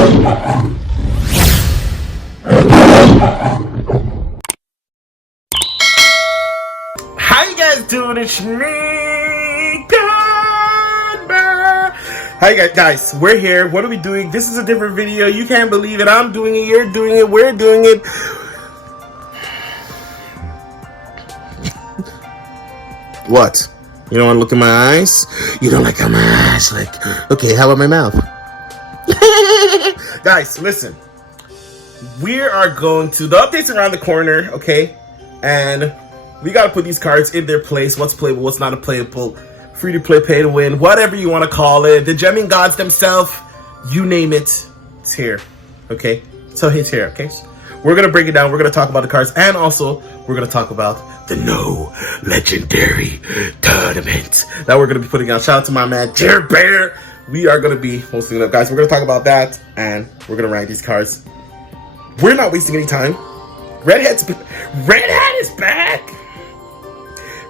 How you guys doing? It's me, Godman. Hi guys, we're here. What are we doing? This is a different video. You can't believe it. I'm doing it. You're doing it. We're doing it. What? You don't want to look in my eyes? You don't like how my eyes look? Okay, how about my mouth? Guys, listen. We are going to... The update's around the corner, okay? And we got to put these cards in their place. What's playable, what's not playable. Free to play, pay to win. Whatever you want to call it. The gemming gods themselves. You name it. It's here. Okay? So it's here, okay? We're going to break it down. We're going to talk about the cards. And also, we're going to talk about the No Legendary Tournament that we're going to be putting out. Shout out to my man, Jared Bear. We are going to be hosting it up. Guys, we're going to talk about that. And we're going to rank these cards. We're not wasting any time. Red Hat is back.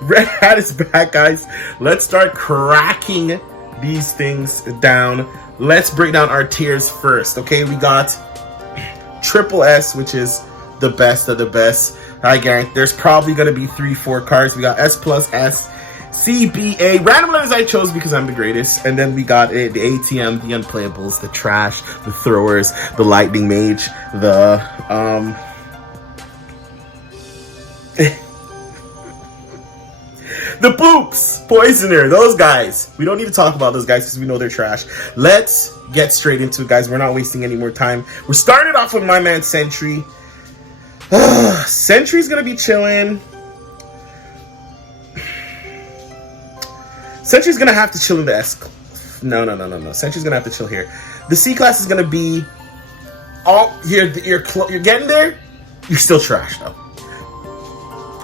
Red Hat is back, guys. Let's start cracking these things down. Let's break down our tiers first, okay? We got Triple S, which is the best of the best. I guarantee there's probably going to be 3-4 cards. We got S plus S, CBA, random letters I chose because I'm the greatest. And then we got the ATM, the unplayables, the trash, the throwers, the lightning mage, the the poops, poisoner, those guys. We don't need to talk about those guys because we know they're trash. Let's get straight into it, guys. We're not wasting any more time. We're starting off with my man Sentry. Sentry's gonna be chilling. Sentry's gonna have to chill in the S. No. Sentry's gonna have to chill here. The C class is gonna be all here. You're getting there. You're still trash though.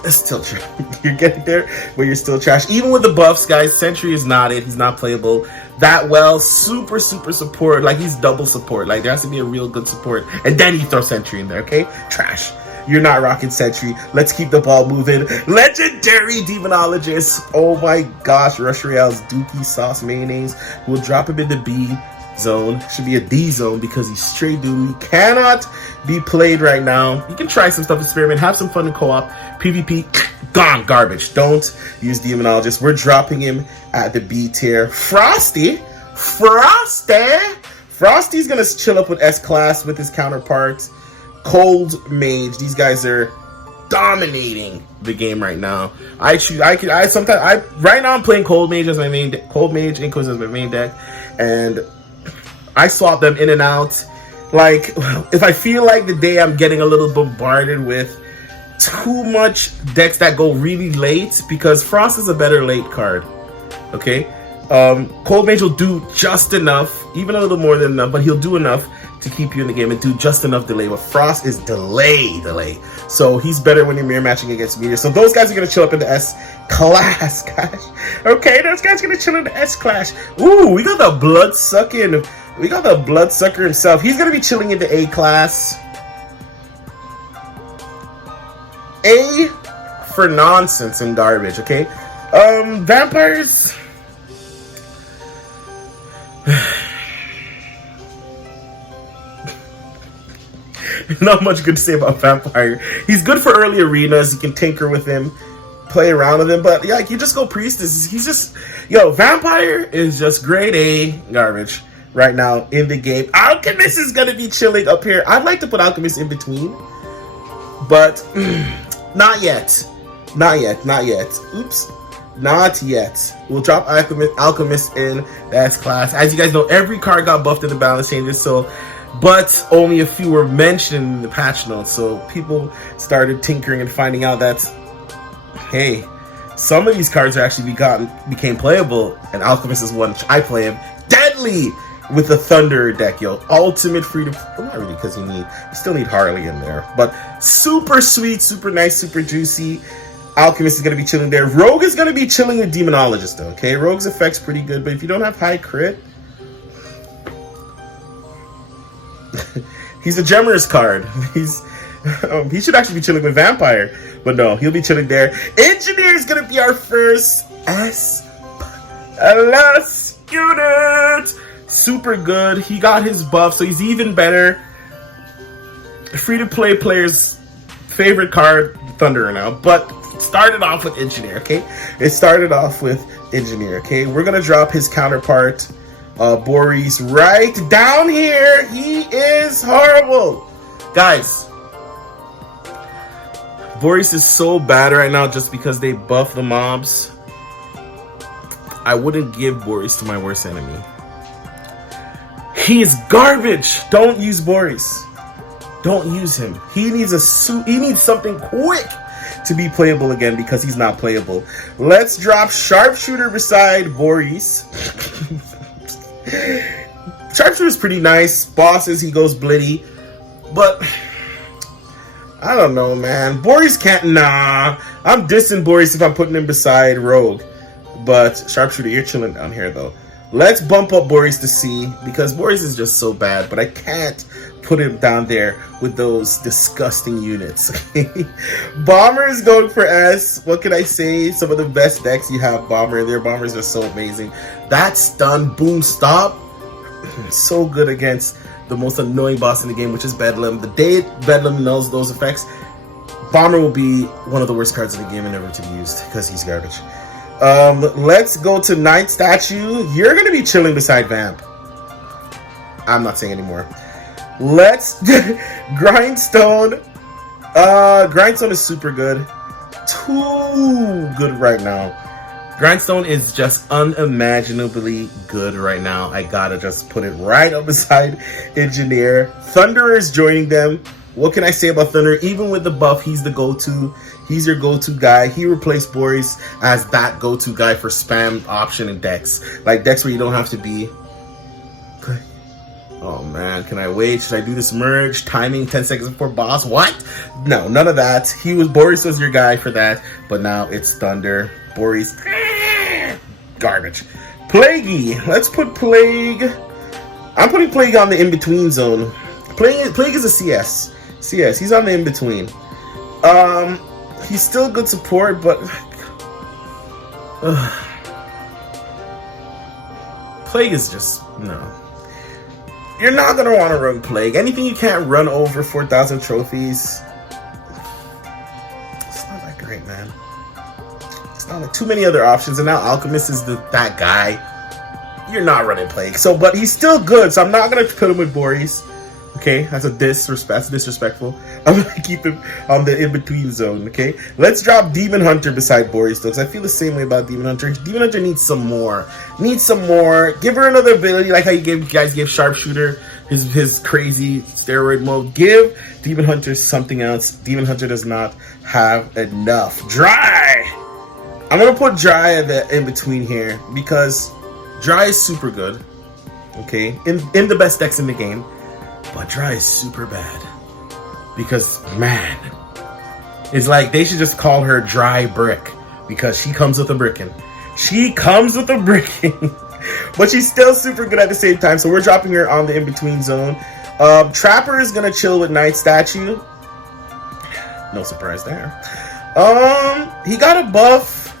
It's still trash. You're getting there, but you're still trash. Even with the buffs, guys, Sentry is not it. He's not playable that well. Super support. Like he's double support. Like there has to be a real good support, and then you throw Sentry in there. Okay, trash. You're not rocking Sentry. Let's keep the ball moving. Legendary Demonologist. Oh my gosh. Rush Royale's Dookie Sauce Mayonnaise. We'll drop him in the B zone. Should be a D zone because he's straight dude. Cannot be played right now. You can try some stuff, experiment, have some fun in co-op. PvP, gone, garbage. Don't use Demonologist. We're dropping him at the B tier. Frosty's gonna chill up with S class with his counterparts. Cold Mage. These guys are dominating the game right now. Right now I'm playing Cold Mage as my main deck. Cold Mage, Inkos as my main deck, and I swap them in and out. Like if I feel like the day I'm getting a little bombarded with too much decks that go really late, because Frost is a better late card. Okay, Cold Mage will do just enough, even a little more than enough, but he'll do enough to keep you in the game and do just enough delay. But Frost is delay. So he's better when you're mirror matching against meteors. So those guys are gonna chill up in the S class, guys. Okay, those guys are gonna chill in the S class. Ooh, we got the bloodsucker himself. He's gonna be chilling in the A class. A for nonsense and garbage, okay? Vampires. Not much good to say about Vampire. He's good for early arenas. You can tinker with him, play around with him. But yeah, like, you just go Priestess. He's just... Yo, Vampire is just grade A garbage right now in the game. Alchemist is going to be chilling up here. I'd like to put Alchemist in between. But not yet. Not yet. Oops. Not yet. We'll drop Alchemist in the S class. As you guys know, every card got buffed in the balance changes. So... But only a few were mentioned in the patch notes, so people started tinkering and finding out that, hey, some of these cards are actually became playable, and Alchemist is one. I play him deadly with the Thunder deck, yo. Ultimate freedom. Well, not really, because you still need Harley in there, but super sweet, super nice, super juicy. Alchemist is going to be chilling there. Rogue is going to be chilling with Demonologist, though, okay? Rogue's effect's pretty good, but if you don't have high crit, he's a Gemmer's card. He should actually be chilling with Vampire, but no, he'll be chilling there. Engineer is gonna be our first S+ unit. super good. He got his buff, so he's even better. Free-to-play players' favorite card, Thunderer now. But it started off with Engineer, okay? It started off with Engineer, okay? We're going to drop his counterpart, Boris, right down here. He is horrible. Guys, Boris is so bad right now just because they buff the mobs. I wouldn't give Boris to my worst enemy. He is garbage. Don't use Boris. Don't use him. He needs he needs something quick to be playable again because he's not playable. Let's drop Sharpshooter beside Boris. Sharpshooter's pretty nice. Bosses, he goes blitty. But I don't know, man. Boris can't. Nah. I'm dissing Boris if I'm putting him beside Rogue. But Sharpshooter, you're chilling down here, though. Let's bump up Boris to C because Boris is just so bad. But I can't put him down there with those disgusting units. Bomber is going for S. What can I say? Some of the best decks you have Bomber. Their Bombers are so amazing. That stun, boom, stop. So good against the most annoying boss in the game, which is Bedlam. The day Bedlam knows those effects, Bomber will be one of the worst cards in the game and never to be used because he's garbage. Let's go to Night Statue. You're going to be chilling beside Vamp. I'm not saying anymore. Let's Grindstone. Grindstone is super good. Too good right now. Grindstone is just unimaginably good right now. I gotta just put it right up beside Engineer. Thunderer is joining them. What can I say about Thunder? Even with the buff, he's the go-to. He's your go-to guy. He replaced Boris as that go-to guy for spam option in decks. Like decks where you don't have to be. Oh man, can I wait? Should I do this merge? Timing 10 seconds before boss? What? No, none of that. Boris was your guy for that, but now it's Thunder. Boris, garbage. Plaguey, let's put Plague. I'm putting Plague on the in-between zone. Plague is a CS. He's on the in-between. He's still good support, but Plague is just, no. You're not going to want to run Plague. Anything you can't run over 4,000 trophies, it's not that great, man. It's not like too many other options, and now Alchemist is that guy. You're not running Plague. So, but he's still good, so I'm not going to put him with Boris. Okay, that's disrespectful. I'm gonna keep him on the in-between zone, okay? Let's drop Demon Hunter beside Boris, though, because I feel the same way about Demon Hunter. Demon Hunter needs some more. Give her another ability, like how you guys gave Sharpshooter his crazy steroid mode. Give Demon Hunter something else. Demon Hunter does not have enough. Dry! I'm gonna put Dry at the in-between here, because Dry is super good, okay? In the best decks in the game. But Dry is super bad because, man, it's like they should just call her Dry Brick because she comes with a brickin'. But she's still super good at the same time, so we're dropping her on the in-between zone. Trapper is gonna chill with Night Statue. No surprise there. He got a buff.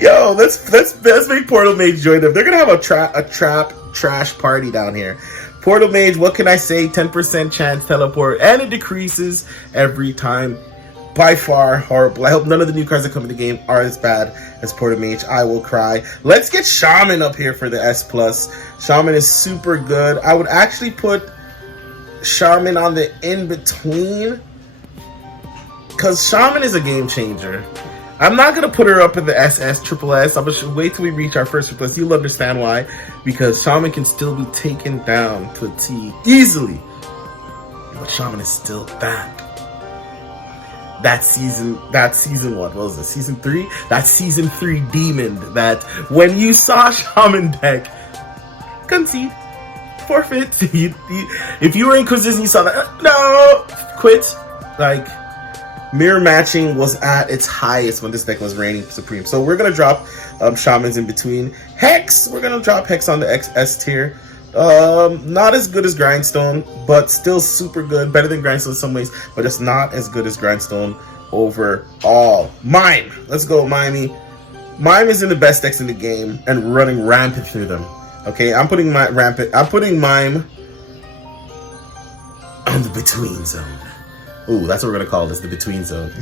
Yo, let's make Portal Mage join them. They're gonna have a trap trash party down here. Portal Mage, what can I say? 10% chance teleport, and it decreases every time. By far horrible. I hope none of the new cards that come in the game are as bad as Portal Mage. I will cry. Let's get Shaman up here for the S+. Shaman is super good. I would actually put Shaman on the in-between because Shaman is a game changer. I'm not going to put her up in the SS, triple S. I'm going to wait till we reach our first plus. You'll understand why. Because Shaman can still be taken down to a T easily. But Shaman is still back. That season, what was it? Season 3? That season 3 demon that when you saw Shaman deck, concede, forfeit. If you were in Inquisition, you saw that. No! Quit. Like, mirror matching was at its highest when this deck was reigning supreme. So we're going to drop Shamans in between. Hex! We're going to drop Hex on the S tier. Not as good as Grindstone, but still super good. Better than Grindstone in some ways, but just not as good as Grindstone overall. Mime! Let's go, Mimey. Mime is in the best decks in the game and running rampant through them. Okay, I'm putting Mime on the between zone. Ooh, that's what we're gonna call this, the between zone.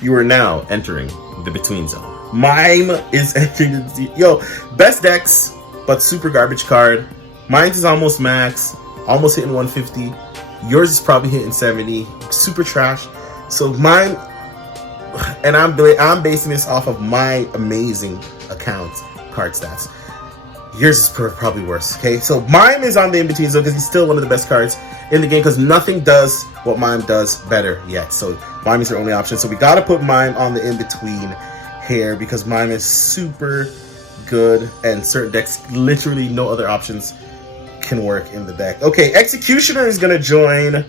You are now entering the between zone. Mime is entering the best decks, but super garbage card. Mine is almost max, almost hitting 150. Yours is probably hitting 70. Super trash. So mine, and I'm basing this off of my amazing account card stats. Yours is probably worse. Okay, so Mime is on the in-between zone because he's still one of the best cards in the game because nothing does what Mime does better yet. So Mime is your only option. So we gotta put Mime on the in-between here because Mime is super good and certain decks, literally no other options can work in the deck. Okay, Executioner is gonna join.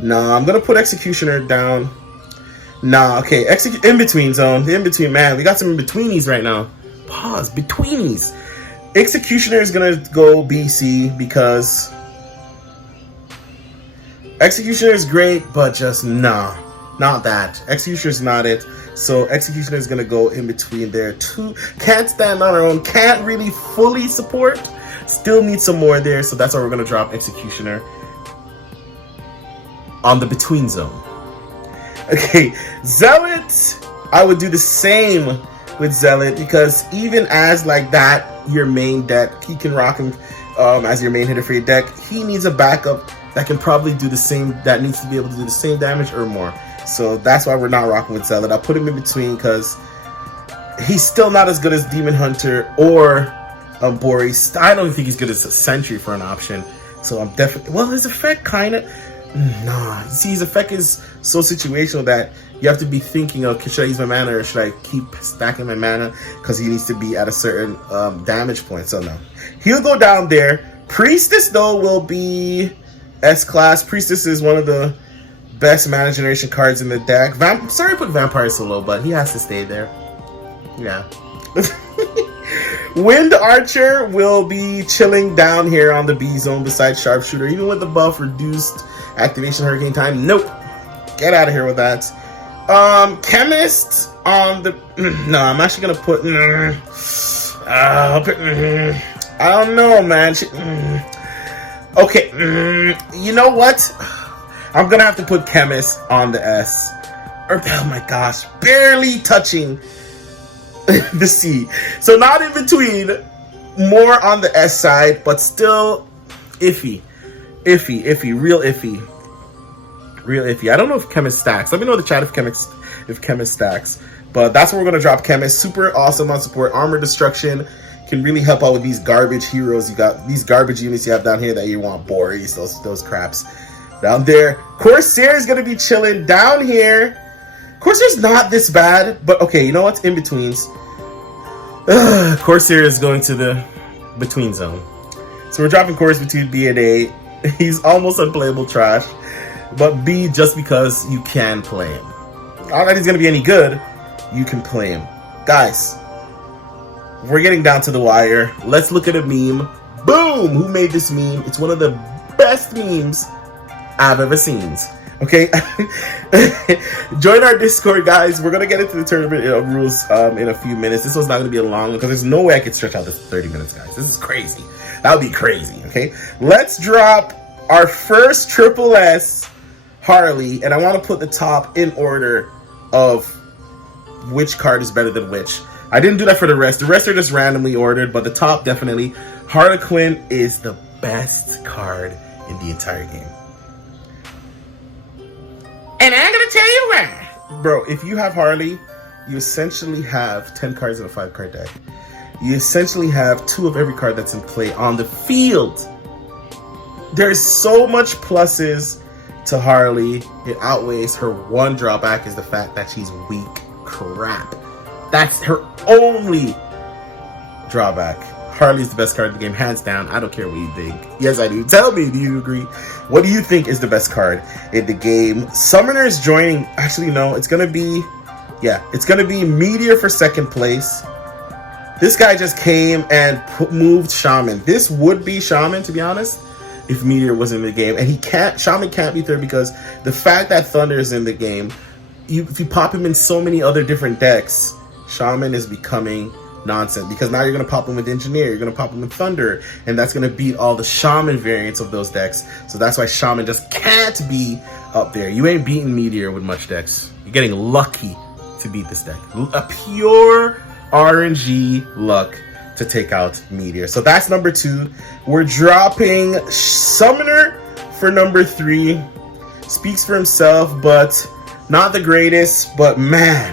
Nah, I'm gonna put Executioner down. Nah, okay, in-between zone. The in-between, man, we got some in-betweenies right now. Pause, betweenies. Executioner is gonna go BC because Executioner is great, but just nah, not that. Executioner is not it. So Executioner is gonna go in between there too. Can't stand on our own. Can't really fully support. Still need some more there. So that's why we're gonna drop Executioner on the between zone. Okay, Zealot. I would do the same with Zealot because even as like that, your main deck, he can rock him as your main hitter for your deck. He needs a backup that can probably do the same, that needs to be able to do the same damage or more. So that's why we're not rocking with Zealot. I put him in between because he's still not as good as Demon Hunter or Boris. I don't think he's good as a Sentry for an option. So I'm definitely, well, his effect kind of, nah. See, his effect is so situational that you have to be thinking of, should I use my mana or should I keep stacking my mana? Because he needs to be at a certain damage point. So no, he'll go down there. Priestess though will be S-class. Priestess is one of the best mana generation cards in the deck. Sorry I put Vampire so low, but he has to stay there. Yeah. Wind Archer will be chilling down here on the B zone beside Sharpshooter. Even with the buff reduced activation hurricane time. Nope. Get out of here with that. Chemist on the... No, I'm actually going to put... I don't know, man. Okay. You know what? I'm going to have to put Chemist on the S. Oh my gosh. Barely touching the C. So not in between. More on the S side, but still iffy. Iffy. Real iffy. Real iffy. I don't know if Chemist stacks. Let me know in the chat if Chemist stacks. But that's where we're gonna drop Chemist. Super awesome on support. Armor Destruction can really help out with these garbage heroes. You got these garbage units you have down here that you want. Boris, those craps down there. Corsair is gonna be chilling down here. Corsair's not this bad, but okay, you know what's in betweens? Corsair is going to the between zone. So we're dropping Corsair between B and A. He's almost unplayable trash. But B just because you can play him. Not that he's going to be any good, you can play him. Guys, we're getting down to the wire. Let's look at a meme. Boom! Who made this meme? It's one of the best memes I've ever seen. Okay? Join our Discord, guys. We're going to get into the tournament rules in a few minutes. This one's not going to be a long one because there's no way I could stretch out this 30 minutes, guys. This is crazy. That would be crazy, okay? Let's drop our first triple S Harley, and I want to put the top in order of which card is better than which. I didn't do that for the rest. The rest are just randomly ordered, but the top definitely. Harlequin is the best card in the entire game. And I'm gonna tell you why. Bro, if you have Harley, you essentially have 10 cards in a 5-card deck. You essentially have 2 of every card that's in play on the field. There's so much pluses to Harley. It outweighs her one drawback is the fact that she's weak crap. That's her only drawback. Harley's the best card in the game, hands down. I don't care what you think. Yes, I do. Tell me, do you agree? What do you think is the best card in the game? Summoner is joining. Actually, no. It's going to be... Yeah, it's going to be Meteor for second place. This guy just came and moved Shaman. This would be Shaman, to be honest, if Meteor was in the game. And Shaman can't be third because the fact that Thunder is in the game, if you pop him in so many other different decks, Shaman is becoming nonsense because now you're going to pop them with Engineer, you're going to pop them with Thunder, and that's going to beat all the Shaman variants of those decks. So that's why Shaman just can't be up there. You ain't beating Meteor with much decks. You're getting lucky to beat this deck. A pure RNG luck to take out Meteor. So that's number 2. We're dropping Summoner for number 3. Speaks for himself, but not the greatest. But man,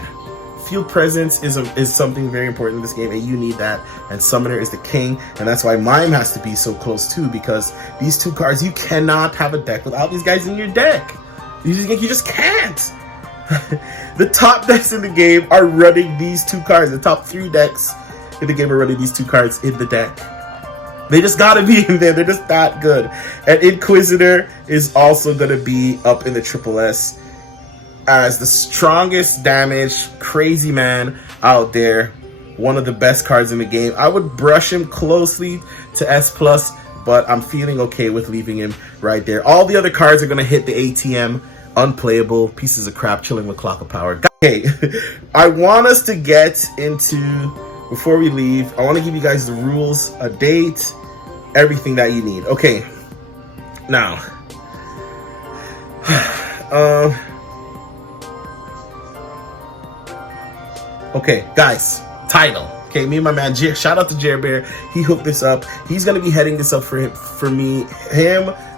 field presence is something very important in this game, and you need that. And Summoner is the king, and that's why Mime has to be so close too, because these 2 cards, you cannot have a deck without these guys in your deck. You just can't. The top decks in the game are running these 2 cards. The top 3 decks in the game are running these 2 cards in the deck. They just gotta be in there. They're just that good. And Inquisitor is also gonna be up in the Triple S as the strongest damage crazy man out there. One of the best cards in the game. I would brush him closely to S+, but I'm feeling okay with leaving him right there. All the other cards are gonna hit the ATM. Unplayable pieces of crap chilling with Clock of Power. Okay, I want us to get into, before we leave, I want to give you guys the rules, a date, everything that you need. Okay, now, okay, guys, title. Okay, me and my man, shout out to Jer Bear. He hooked this up. He's going to be heading this up for me.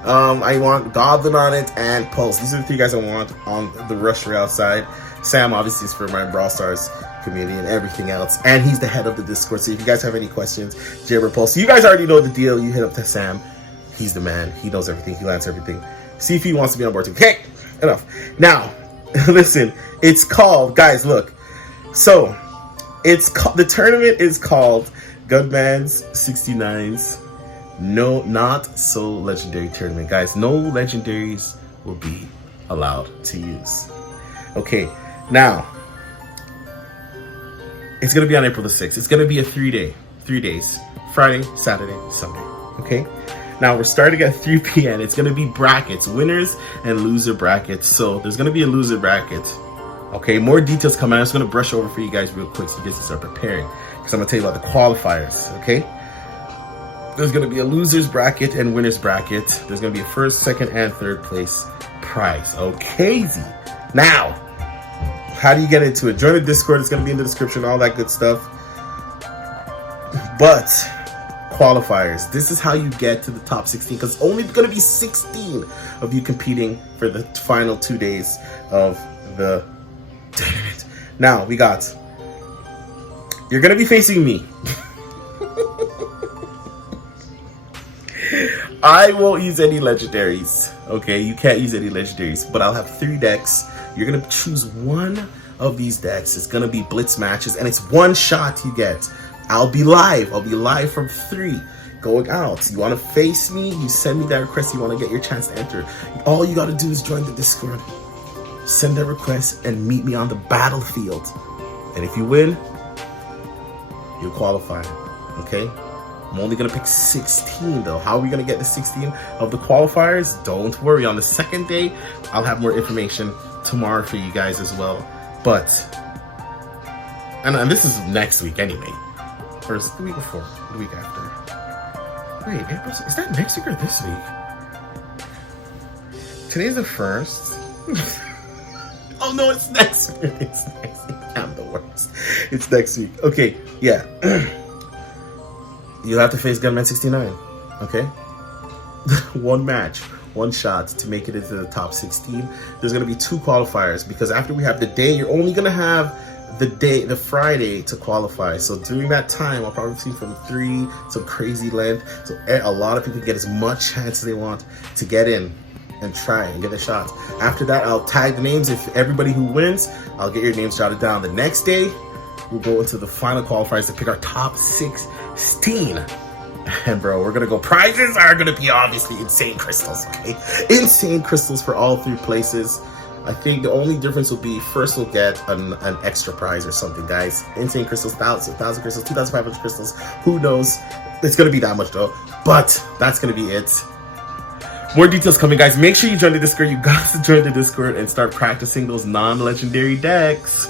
I want Goblin on it and Pulse. These are the 3 guys I want on the Rush Royale side. Sam, obviously, is for my Brawl Stars community and everything else. And he's the head of the Discord. So if you guys have any questions, Jer Bear Pulse. You guys already know the deal. You hit up to Sam. He's the man. He knows everything. He lands everything. See if he wants to be on board too. Okay, enough. Now, listen. It's called, guys, look. So, the tournament is called Gunman's 69's No Not So Legendary Tournament. Guys, no legendaries will be allowed to use. Okay, now it's gonna be on April the 6th. It's gonna be a 3 days. Friday, Saturday, Sunday. Okay? Now we're starting at 3 p.m. It's gonna be brackets, winners and loser brackets. So there's gonna be a loser bracket. Okay, more details coming. I'm just gonna brush over for you guys real quick so you guys can start preparing, because I'm gonna tell you about the qualifiers. Okay, there's gonna be a losers bracket and winners bracket. There's gonna be a 1st, 2nd, and 3rd place prize. Okay, now how do you get into it? Join the Discord. It's gonna be in the description, all that good stuff. But qualifiers, this is how you get to the top 16, because only gonna be 16 of you competing for the final 2 days of the now we got, you're gonna be facing me. I won't use any legendaries. Okay, you can't use any legendaries, but I'll have 3 decks. You're gonna choose one of these decks. It's gonna be blitz matches, and it's 1 shot you get. I'll be live from 3 going out. You want to face me, you send me that request. You want to get your chance to enter, all you got to do is join the Discord, send that request, and meet me on the battlefield. And if you win, you'll qualify. Okay, I'm only gonna pick 16 though. How are we gonna get the 16 of the qualifiers? Don't worry, on the 2nd day I'll have more information tomorrow for you guys as well. But and this is next week anyway, or is it the week before, the week after? Wait, April, is that next week or this week? Today's the 1st. Oh no, it's next week. It's next week. I'm the worst. It's next week. Okay, yeah. You'll have to face Gunman 69. Okay? 1 match, 1 shot to make it into the top 16. There's gonna be 2 qualifiers, because after we have the day, you're only gonna have the Friday to qualify. So during that time, I'll probably see from 3 to crazy length, so a lot of people get as much chance as they want to get in and try and get a shot. After that, I'll tag the names. If everybody who wins, I'll get your names jotted down. The next day, we'll go into the final qualifiers to pick our top 16. And bro, we're gonna go, prizes are gonna be obviously insane crystals, okay? Insane crystals for all 3 places. I think the only difference will be, first we'll get an extra prize or something, guys. Insane crystals, 1,000 crystals, 2,500 crystals, who knows? It's gonna be that much though, but that's gonna be it. More details coming, guys. Make sure you join the Discord. You got to join the Discord and start practicing those non-legendary decks.